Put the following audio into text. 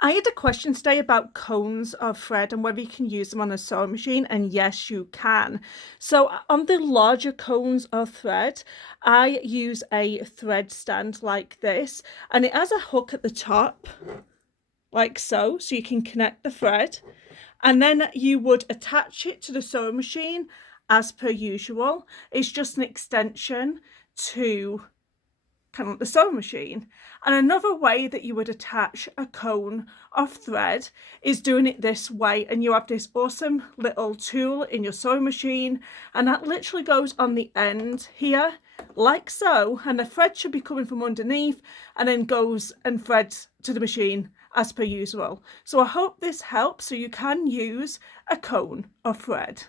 I had a question today about cones of thread and whether you can use them on a sewing machine, and yes, you can. So on the larger cones of thread, I use a thread stand like this, and it has a hook at the top, like so, so you can connect the thread, and then you would attach it to the sewing machine as per usual. It's just an extension to kind of like the sewing machine. And another way that you would attach a cone of thread is doing it this way, and you have this awesome little tool in your sewing machine, and that literally goes on the end here like so, and the thread should be coming from underneath and then goes and threads to the machine as per usual. So I hope this helps, so you can use a cone of thread.